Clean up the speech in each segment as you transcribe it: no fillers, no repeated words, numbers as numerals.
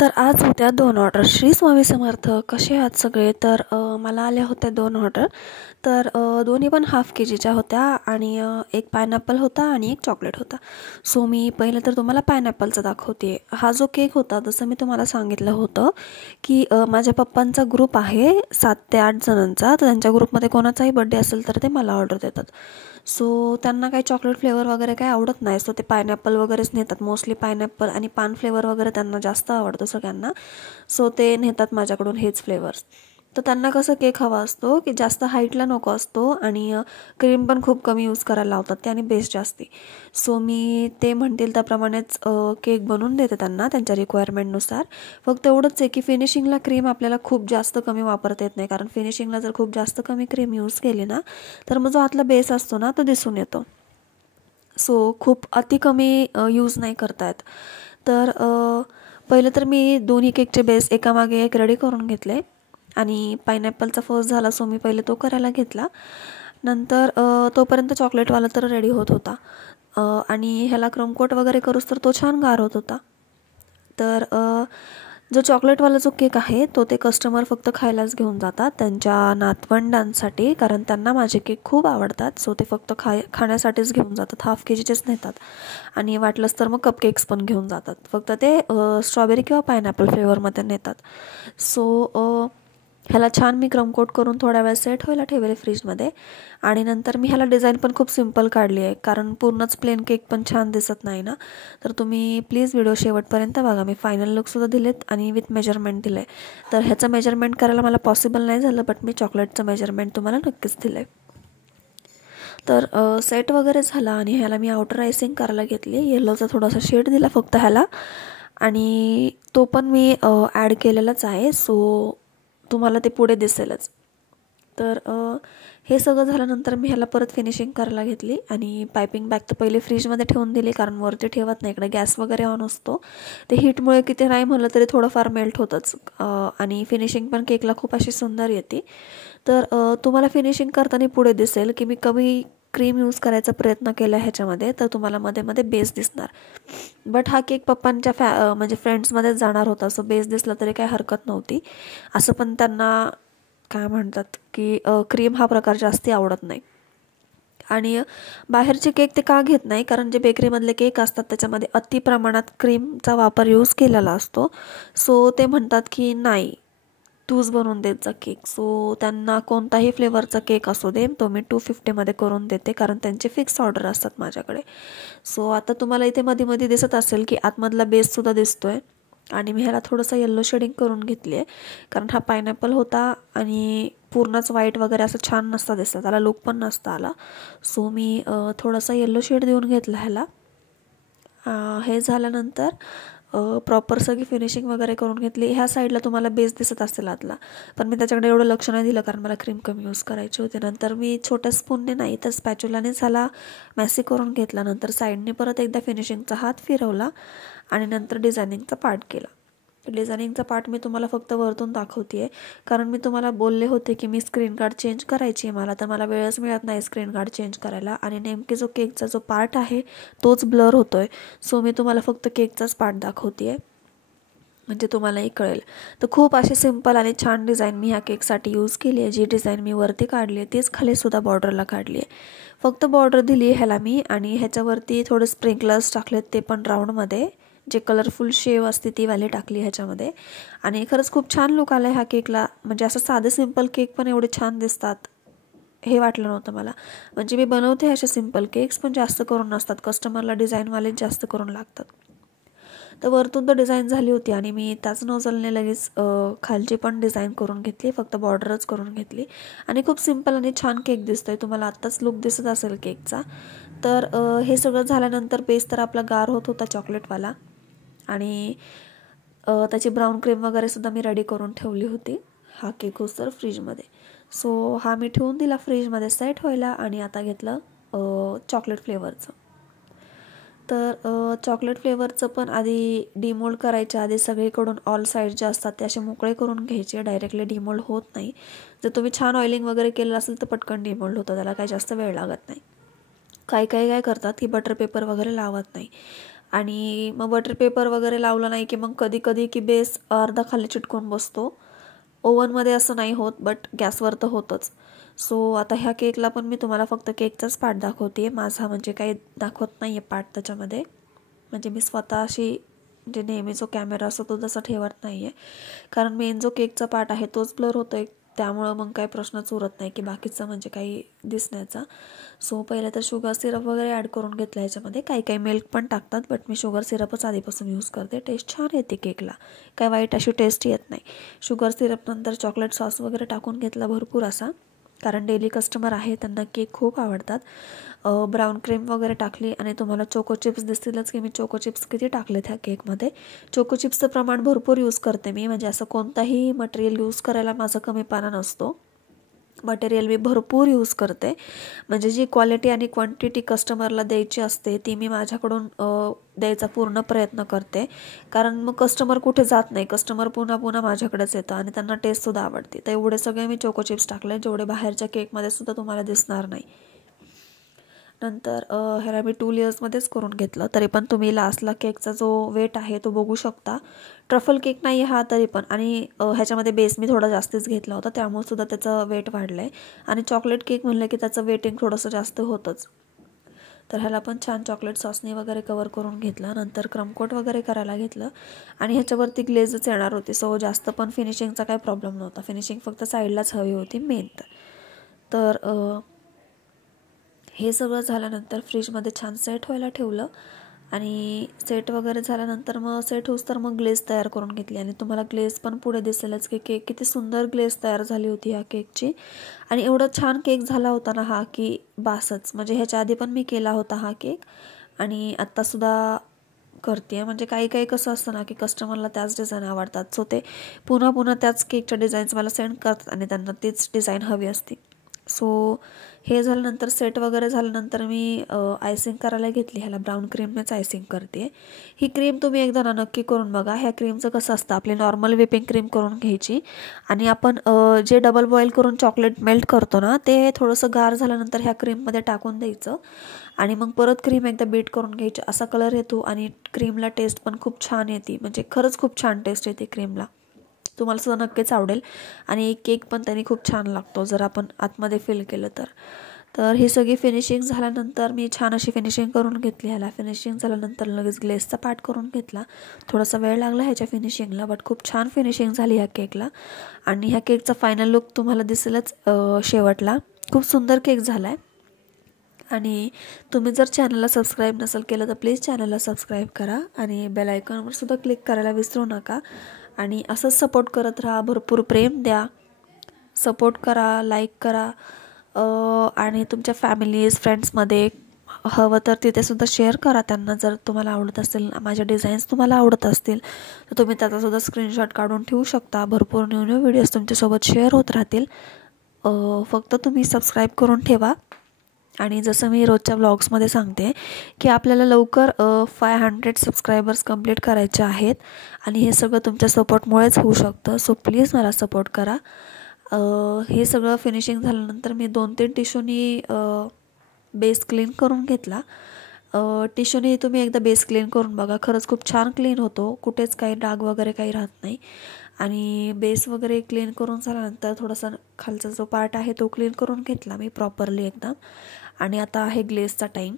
तर आज होत्या 2 ऑर्डर. श्री स्वामी समर्थ. कसे आहात सगळे? तर मला आल्या होत्या 2 ऑर्डर. तर दोन्ही पण हाफ केजीच्या होत्या आणि एक पायनॅपल होता आणि एक चॉकलेट होता. सो मी पहिलं तर तुम्हाला पायनॅपलचा दाखवते. हा जो केक होता जसं मी तुम्हाला सांगितलं होतं की माझ्या पप्पांचा ग्रुप आहे 7 ते 8 जणांचा. तर त्यांच्या ग्रुपमध्ये कोणाचाही बड्डे असेल तर ते मला ऑर्डर देतात. सो त्यांना काही चॉकलेट फ्लेवर वगैरे काही आवडत नाही. सो ते पायनॅपल वगैरेच नेतात. मोस्टली पायनॅपल आणि पान फ्लेवर वगैरे त्यांना जास्त आवडतं सगळ्यांना. सो ते नेतात माझ्याकडून हेच फ्लेवर्स. तर त्यांना कसं केक हवा असतो की जास्त हाईटला नको असतो आणि क्रीम पण खूप कमी यूज करायला लावतात ते आणि बेस जास्ती. सो मी ते म्हणतील त्याप्रमाणेच केक बनवून देते त्यांना त्यांच्या रिक्वायरमेंटनुसार. फक्त एवढंच आहे की फिनिशिंगला क्रीम आपल्याला खूप जास्त कमी वापरता येत नाही, कारण फिनिशिंगला जर खूप जास्त कमी क्रीम यूज केली ना तर मग जो आतला बेस असतो ना तो दिसून येतो. सो खूप अति कमी यूज नाही करतायत. तर पहिलं तर मी दोन्ही केकचे बेस एकामागे एक रेडी करून घेतले आणि पायनॅपलचा फर्स्ट झाला सो मी पहिले तो करायला घेतला. नंतर तोपर्यंत चॉकलेटवाला तर रेडी होत होता आणि ह्याला क्रमकोट वगैरे करूस तर तो छान गार होत होता. तर जो चॉकलेटवाला जो केक आहे तो ते कस्टमर फक्त खायलाच घेऊन जातात त्यांच्या नातवंडांसाठी, कारण त्यांना माझे केक खूप आवडतात. सो ते फक्त खाण्यासाठीच घेऊन जातात. हाफ केजीचेच नेतात आणि वाटलंच तर मग कपकेक्स पण घेऊन जातात. फक्त ते स्ट्रॉबेरी किंवा पायनॅपल फ्लेवरमध्ये नेतात. सो ह्याला छान मी क्रमकोट करून थोड्या वेळ सेट व्हायला ठेवले फ्रीजमध्ये आणि नंतर मी ह्याला डिझाईन पण खूप सिम्पल काढली आहे, कारण पूर्णच प्लेन केक पण छान दिसत नाही ना. तर तुम्ही प्लीज व्हिडिओ शेवटपर्यंत बघा. मी फायनल लुकसुद्धा दिलेत आणि विथ मेजरमेंट दिलं आहे. तर ह्याचं मेजरमेंट करायला मला पॉसिबल नाही झालं, बट मी चॉकलेटचं मेजरमेंट तुम्हाला नक्कीच दिलं आहे. तर सेट वगैरे झाला आणि ह्याला मी आउटर आयसिंग करायला घेतली. येलोचा थोडासा शेड दिला फक्त ह्याला आणि तो पण मी ॲड केलेलाच आहे. सो तुम्हाला ते पुढे दिसेलच. तर हे सगळं झाल्यानंतर मी ह्याला परत फिनिशिंग करायला घेतली आणि पायपिंग बॅग तर पहिले फ्रीजमध्ये ठेवून दिली, कारण वरती ठेवत नाही. इकडे गॅस वगैरे ऑन असतो. ते हीटमुळे किती नाही म्हटलं तरी थोडंफार मेल्ट होतंच आणि फिनिशिंग पण केकला खूप अशी सुंदर येते. तर तुम्हाला फिनिशिंग करताना पुढे दिसेल की मी कमी क्रीम यूज करायचा प्रयत्न केला ह्याच्यामध्ये, तर तुम्हाला मध्ये मध्ये बेस दिसणार. बट हा केक पप्पांच्या म्हणजे फ्रेंड्समध्येच जाणार होता. सो बेस दिसला तरी काही हरकत नव्हती. असं पण त्यांना काय म्हणतात की क्रीम हा प्रकार जास्ती आवडत नाही. आणि बाहेरचे केक ते का घेत नाही, कारण जे बेकरीमधले केक असतात त्याच्यामध्ये अति प्रमाणात क्रीमचा वापर यूज केलेला असतो. सो ते म्हणतात की नाही, तूच बनवून देत जा केक. सो त्यांना कोणताही फ्लेवरचा केक असू दे तो मी 250मध्ये करून देते, कारण त्यांचे फिक्स ऑर्डर असतात माझ्याकडे. सो आता तुम्हाला इथे मध्ये मध्ये दिसत असेल की आतमधला बेससुद्धा दिसतोय आणि मी ह्याला थोडंसं येल्लो शेडिंग करून घेतली आहे, कारण हा पायनॅपल होता आणि पूर्णच व्हाईट वगैरे असं छान नसता दिसला, त्याला लुक पण नसता आला. सो मी थोडासा येल्लो शेड देऊन घेतला ह्याला. हे झाल्यानंतर प्रॉपर सगळी फिनिशिंग वगैरे करून घेतली. ह्या साईडला तुम्हाला बेस दिसत असेल आतला, पण मी त्याच्याकडे एवढं लक्ष नाही दिलं कारण मला क्रीम कमी यूज करायची होती. नंतर मी छोट्या स्पूनने नाही तर स्पॅच्युलानेच ह्याला मॅसी करून घेतला. नंतर साईडने परत एकदा फिनिशिंगचा हात फिरवला आणि नंतर डिझायनिंगचा पार्ट केला. डिझायनिंगचा पार्ट मी तुम्हाला फक्त वरतून दाखवते आहे, कारण मी तुम्हाला बोलले होते की मी स्क्रीन गार्ड चेंज करायची आहे मला, तर मला वेळच मिळत नाही स्क्रीन गार्ड चेंज करायला आणि नेमके जो केकचा जो पार्ट आहे तोच ब्लर होतो आहे. सो मी तुम्हाला फक्त केकचाच पार्ट दाखवते आहे म्हणजे तुम्हालाही कळेल. तर खूप अशी सिंपल आणि छान डिझाईन मी ह्या केकसाठी यूज केली आहे. जी डिझाईन मी वरती काढली आहे तीच खालीसुद्धा बॉर्डरला काढली आहे. फक्त बॉर्डर दिली आहे ह्याला मी आणि ह्याच्यावरती थोडे स्प्रिंकलर्स टाकलेत, ते पण राऊंडमध्ये, जे कलरफुल शेव असते ती वाली टाकली ह्याच्यामध्ये. आणि खरंच खूप छान लुक आला आहे ह्या केकला. म्हणजे असं साधे सिंपल केक पण एवढे छान दिसतात हे वाटलं नव्हतं मला. म्हणजे मी बनवते असे सिंपल केक्स पण जास्त करून नसतात, कस्टमरला डिझाईनवाले जास्त करून लागतात. तर वरतून तर डिझाईन झाली होती आणि मी त्याच नोझलने लगेच खालची पण डिझाईन करून घेतली, फक्त बॉर्डरच करून घेतली आणि खूप सिंपल आणि छान केक दिसतोय. तुम्हाला आत्ताच लुक दिसत असेल केकचा. तर हे सगळं झाल्यानंतर बेस तर आपला गार होत होता चॉकलेटवाला आणि त्याची ब्राऊन क्रीम वगैरे सुद्धा मी रेडी करून ठेवली होती हा केक होस्तर फ्रीजमध्ये. सो हा मी ठेवून दिला फ्रीजमध्ये सेट व्हायला आणि आता घेतलं चॉकलेट फ्लेवरचं. तर चॉकलेट फ्लेवरचं पण आधी डिमोल्ड करायच्या आधी सगळीकडून ऑल साईड जे असतात ते असे मोकळे करून घ्यायचे, डायरेक्टली डिमोल्ड होत नाही. जर तुम्ही छान ऑइलिंग वगैरे केलं असेल तर पटकन डिमोल्ड होतं, त्याला काही जास्त वेळ लागत नाही. काही काय करतात की बटर पेपर वगैरे लावत नाही आणि मग बटर पेपर वगैरे लावलं नाही की मग कधी कधी की बेस अर्धा खाली चिटकून बसतो. ओव्हनमध्ये असं नाही होत, बट गॅसवर तर होतंच. सो आता ह्या केकला पण मी तुम्हाला फक्त केकचाच पार्ट दाखवते, माझा म्हणजे काही दाखवत नाही आहे पार्ट त्याच्यामध्ये. म्हणजे मी स्वतः अशी जे नेहमी जो कॅमेरा असतो तो तसा ठेवत नाही आहे, कारण मेन जो केकचा पार्ट आहे तोच ब्लर होतो आहे. त्यामुळं मग काही प्रश्नच उरत नाही की बाकीचं म्हणजे काही दिसण्याचा. सो पहिले तर शुगर सिरप वगैरे ॲड करून घेतलं ह्याच्यामध्ये. काही काही मिल्क पण टाकतात, बट मी शुगर सिरपच आधीपासून यूज करते. टेस्ट छान येते केकला, काय वाईट अशी टेस्ट येत नाही. शुगर सिरप नंतर चॉकलेट सॉस वगैरे टाकून घेतला भरपूर असा, कारण डेली कस्टमर आहे, त्यांना केक खूप आवडतात. ब्राऊन क्रीम वगैरे टाकली आणि तुम्हाला चोको चिप्स दिसतीलच की मी चोको चिप्स किती टाकलेत ह्या केकमध्ये. चोको चिप्सचं प्रमाण भरपूर यूज करते मी, म्हणजे असं कोणताही मटेरियल यूज करायला माझा कमीपणा नसतो. मटेरियल मी भरपूर यूज करते, म्हणजे जी क्वालिटी आणि क्वांटिटी कस्टमरला द्यायची असते ती मी माझ्याकडून द्यायचा पूर्ण प्रयत्न करते. कारण मग कस्टमर कुठे जात नाही, कस्टमर पुन्हा पुन्हा माझ्याकडेच येतं आणि त्यांना टेस्टसुद्धा आवडते. तर एवढे सगळे मी चोको चिप्स टाकले जेवढे बाहेरच्या केकमध्ये सुद्धा तुम्हाला दिसणार नाही. नंतर ह्याला मी 2 लेयर्समध्येच करून घेतलं, तरी पण तुम्ही लास्टला केकचा जो वेट आहे तो बघू शकता. ट्रफल केक नाही हा तरी पण, आणि ह्याच्यामध्ये बेस मी थोडा जास्तीच घेतला होता त्यामुळे सुद्धा त्याचं वेट वाढलं आहे. आणि चॉकलेट केक म्हणलं की त्याचं वेटिंग थोडंसं जास्त होतंच. तर ह्याला पण छान चॉकलेट सॉसने वगैरे कवर करून घेतलं. नंतर क्रमकोट वगैरे करायला घेतलं आणि ह्याच्यावरती ग्लेजच येणार होती. सो जास्त पण फिनिशिंगचा काही प्रॉब्लेम नव्हता, फिनिशिंग फक्त साईडलाच हवी होती मेन तर हे सगळं झाल्यानंतर फ्रीजमध्ये छान सेट व्हायला ठेवलं. आणि सेट वगैरे झाल्यानंतर मग सेट होऊस तर मग ग्लेज तयार करून घेतली. आणि तुम्हाला ग्लेज पण पुढे दिसेलच की केक किती सुंदर ग्लेज तयार झाली होती ह्या केकची. आणि एवढा छान केक झाला होता ना हा की बासच. म्हणजे ह्याच्या आधी पण मी केला होता हा केक आणि आत्तासुद्धा करते आहे. म्हणजे काही काही कसं असतं ना की कस्टमरला त्याच डिझाईन आवडतात, सो ते पुन्हा पुन्हा त्याच केकच्या डिझाईन्स मला सेंड करतात आणि त्यांना तीच डिझाईन हवी असते. सो हे झाल्यानंतर सेट वगैरे झाल्यानंतर मी आयसिंग करायला घेतली. ह्याला ब्राऊन क्रीमनेच आयसिंग करते. ही क्रीम तुम्ही एकदा ना नक्की करून बघा. ह्या क्रीमचं कसं असतं, आपली नॉर्मल व्हिपिंग क्रीम करून घ्यायची आणि आपण जे डबल बॉईल करून चॉकलेट मेल्ट करतो ना ते थोडंसं गार झाल्यानंतर ह्या क्रीममध्ये टाकून द्यायचं आणि मग परत क्रीम एकदा बीट करून घ्यायची. असा कलर येतो आणि क्रीमला टेस्ट पण खूप छान येते, म्हणजे खरंच खूप छान टेस्ट येते क्रीमला. तुम्हाला सुद्धा नक्कीच आवडेल. आणि केक पण त्याने खूप छान लागतो जर आपण आतमध्ये फिल केलं तर ही सगळी फिनिशिंग झाल्यानंतर मी छान अशी फिनिशिंग करून घेतली. ह्याला फिनिशिंग झाल्यानंतर लगेच ग्लेसचा पार्ट करून घेतला. थोडासा वेळ लागला ह्याच्या फिनिशिंगला, बट खूप छान फिनिशिंग झाली ह्या केकला. आणि ह्या केकचा फायनल लुक तुम्हाला दिसेलच शेवटला. खूप सुंदर केक झाला आहे. आणि तुम्ही जर चॅनलला सबस्क्राईब नसेल केलं तर प्लीज चॅनलला सबस्क्राईब करा आणि बेल आयकॉनवर सुद्धा क्लिक करायला विसरू नका. आणि असंच सपोर्ट करत राहा, भरपूर प्रेम द्या, सपोर्ट करा, लाईक करा आणि तुमच्या फॅमिलीज फ्रेंड्समध्ये हवं तर तिथेसुद्धा शेअर करा त्यांना. जर तुम्हाला आवडत असेल, माझ्या डिझाईन्स तुम्हाला आवडत असतील तर तुम्ही त्याचासुद्धा स्क्रीनशॉट काढून ठेवू शकता. भरपूर न्यू न्यू व्हिडिओज तुमच्यासोबत शेअर होत राहतील. फक्त तुम्ही सबस्क्राईब करून ठेवा. आणि जसं मी रोजच्या व्लॉग्समध्ये सांगते की आपल्याला लवकर 500 सबस्क्रायबर्स कंप्लीट करायचे आहेत आणि हे सगळं तुमच्या सपोर्टमुळेच होऊ शकतं. सो प्लीज मला सपोर्ट करा. हे सगळं फिनिशिंग झाल्यानंतर मी 2-3 टिश्यूनी बेस क्लीन करून घेतला. टिश्यूनी तुम्ही एकदा बेस क्लीन करून बघा, खरंच खूप छान क्लीन होतो, कुठेच काही डाग वगैरे काही राहत नाही. आणि बेस वगैरे क्लीन करून झाल्यानंतर थोडासा खालचा जो पार्ट आहे तो क्लीन करून घेतला मी प्रॉपरली एकदम. आणि आता आहे ग्लेजचा टाईम.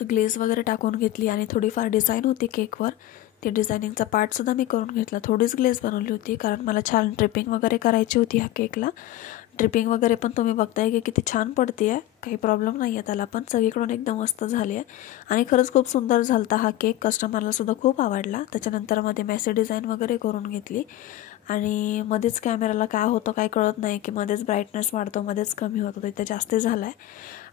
तर ग्लेज वगैरे टाकून घेतली आणि थोडीफार डिझाईन होती केकवर, ते डिझायनिंगचा पार्टसुद्धा मी करून घेतला. थोडीच ग्लेज बनवली होती कारण मला छान ड्रिपिंग वगैरे करायची होती ह्या केकला. ड्रिपिंग वगैरे पण तुम्ही बघताय की किती छान पडते आहे, काही प्रॉब्लेम नाही आहे त्याला पण. सगळीकडून एकदम मस्त झाली आहे आणि खरंच खूप सुंदर झालता हा केक. कस्टमरलासुद्धा खूप आवडला. त्याच्यानंतर मध्ये मॅसी डिझाईन वगैरे करून घेतली आणि मध्येच कॅमेराला काय होतं काय कळत नाही की मध्येच ब्राईटनेस वाढतो, मध्येच कमी होतो, तर इथे जास्त झाला आहे.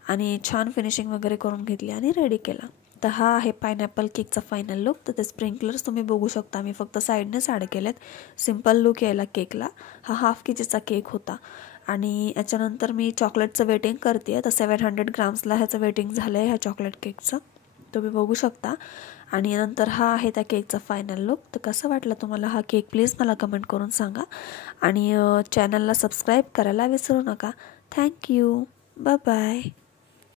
आणि छान फिनिशिंग वगैरे करून घेतली आणि रेडी केला. तर हा आहे पायनॅपल केकचा फायनल लुक. तर ते स्प्रिंकलर्स तुम्ही बघू शकता, मी फक्त साईडनेच ॲड केलेत. सिम्पल लुक यायला केकला. हा हाफ केजीचा केक होता. आणि याच्यानंतर मी चॉकलेटचं वेटिंग करते आहे. तर 700 ग्राम्सला ह्याचं वेटिंग झालं आहे ह्या चॉकलेट केकचं, तुम्ही बघू शकता. आणि नंतर हा आहे त्या केकचा फायनल लुक. तर कसं वाटलं तुम्हाला हा केक प्लीज मला कमेंट करून सांगा. आणि चॅनलला सबस्क्राईब करायला विसरू नका. थँक्यू. Bye bye.